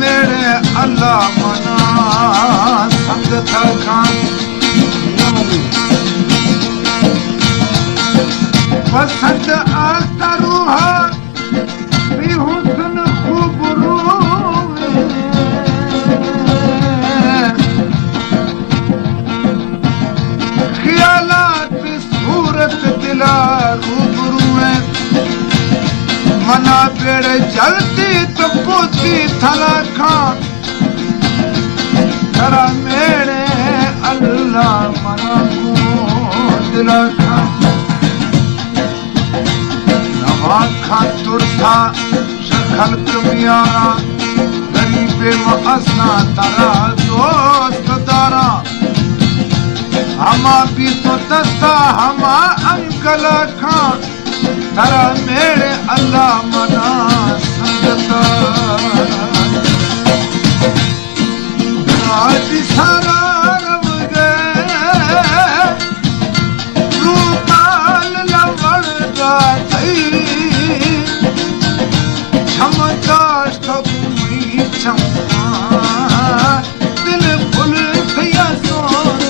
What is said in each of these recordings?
मेरे अल्लाह मना संगत खान पसंद आता रूहा भी हुस्न खूब रूवे ख्यालात भी सूरत दिला रूबरू है मना पेड़ जलती तो पोती थला खान तरा मेरे अल्लाह मना को दिला खान खान तुरथा शखल कमियारा गरीबे मअसना तारा दोस्त दारा हमा भी तो दस्ता हमा अंकल खान तारा मेरे अल्लाह मना संगता आज सारा रव गए रूमाल लवड़दा थई छमदाश थी छमा दिल फुल थिया सोर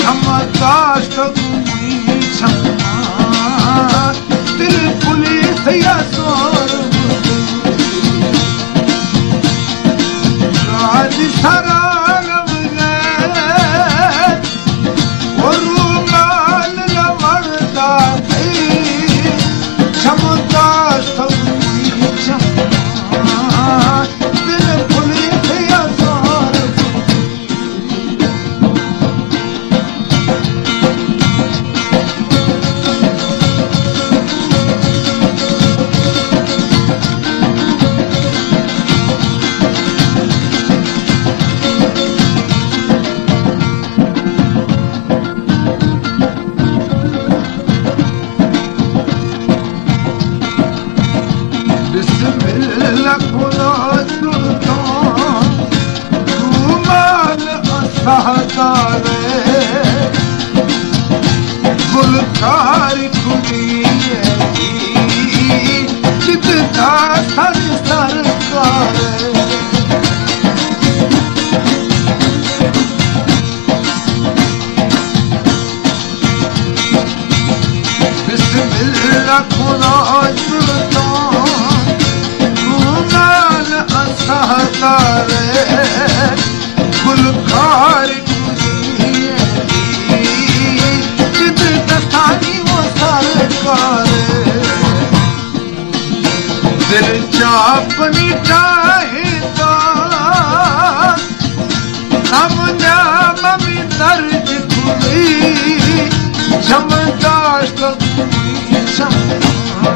छमदाश थी छमा दिल फुल थिया सोर राज सारा रव गए वो रूमाल लवड़दा थई छमदाश थी छमा दिल फुल थिया सोर बिस्मिल्लाह खुदा सुल्तान रूमाल असहदारे गुलकार खुदी जितना सर सरकार बिस्मिल्लाह खुदा सुल्तान रूमाल असहदारे गुलकार जिद दस्तानी वो सरकार दिल चापनी चाहेता समझा ममी दर्ज खुली छमदाश थी छमा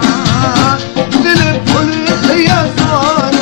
दिल फुल थिया सोर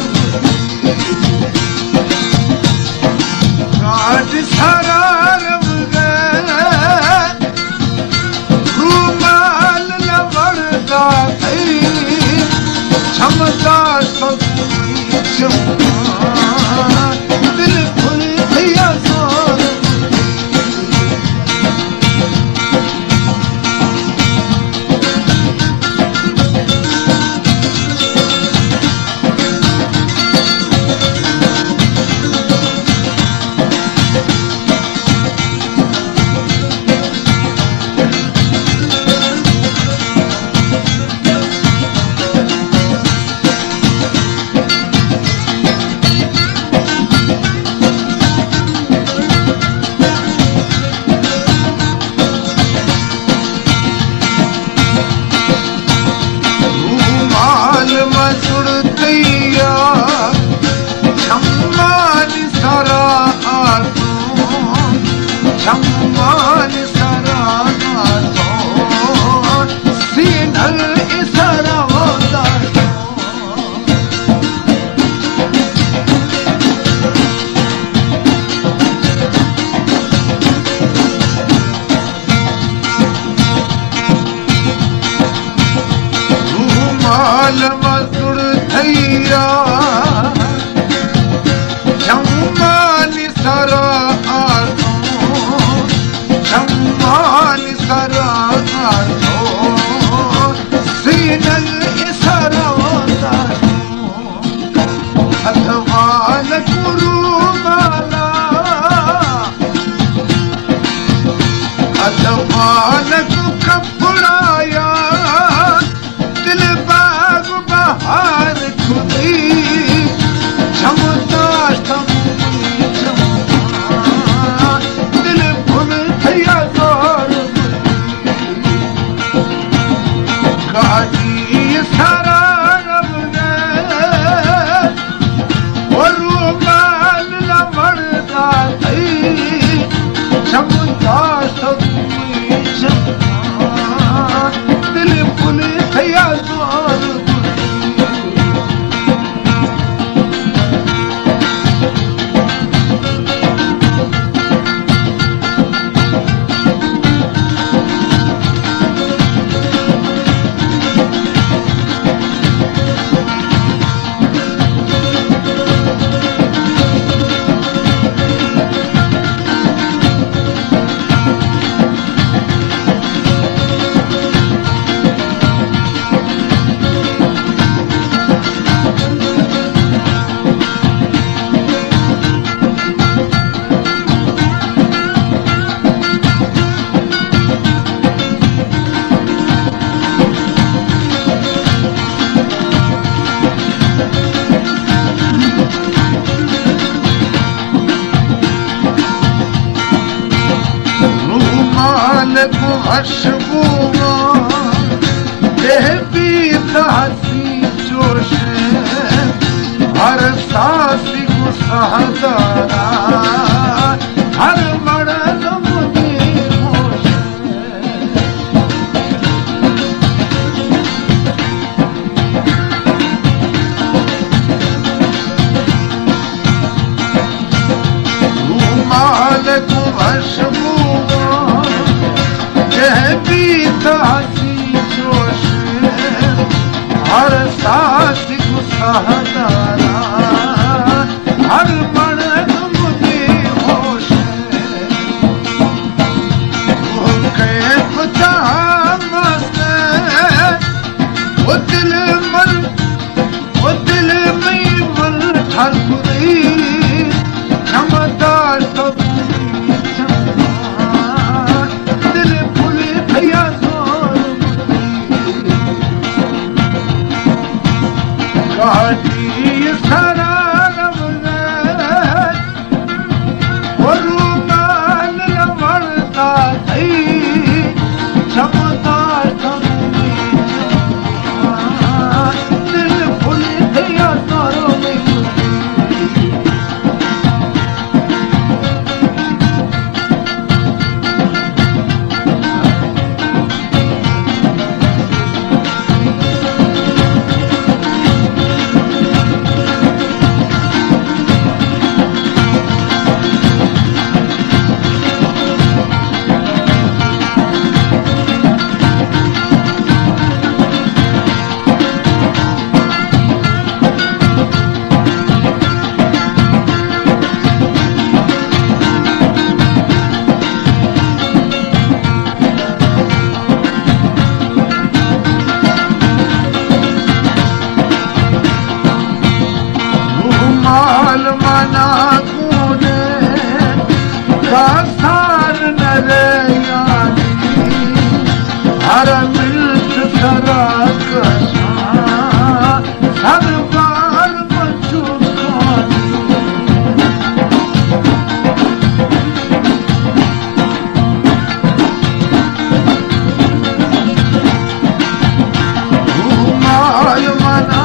अथवाल गुरु माला अथवाल को कपड़ाया दिल बाग बहार खुदी क्षमता दिल भुल थया जोर गाड़ी सारा रब ने और माल न मरदा थई क्षमता दिल भुल थया जोर खुशबुआ देह पीत हसी जोश हर सांस गुस्सादारा हर मर्द मुझे होश रूमाल को खुशबुआ पीत हसी जोश हर सांस गुस्सादारा हर मर्द मुझे होश वो कैफ जहाँ मस्त वो दिल में मन ठरकुरी क्षमता मना कूने कासार नरे यानी हर मिल्क सरा कसा हर बार बचू घूमाल मना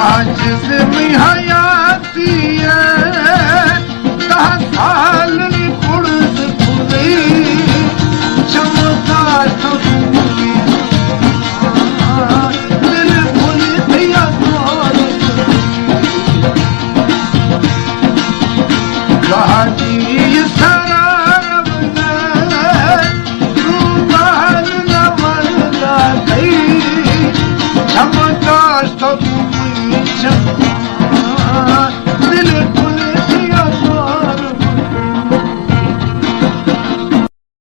आज से मिहाई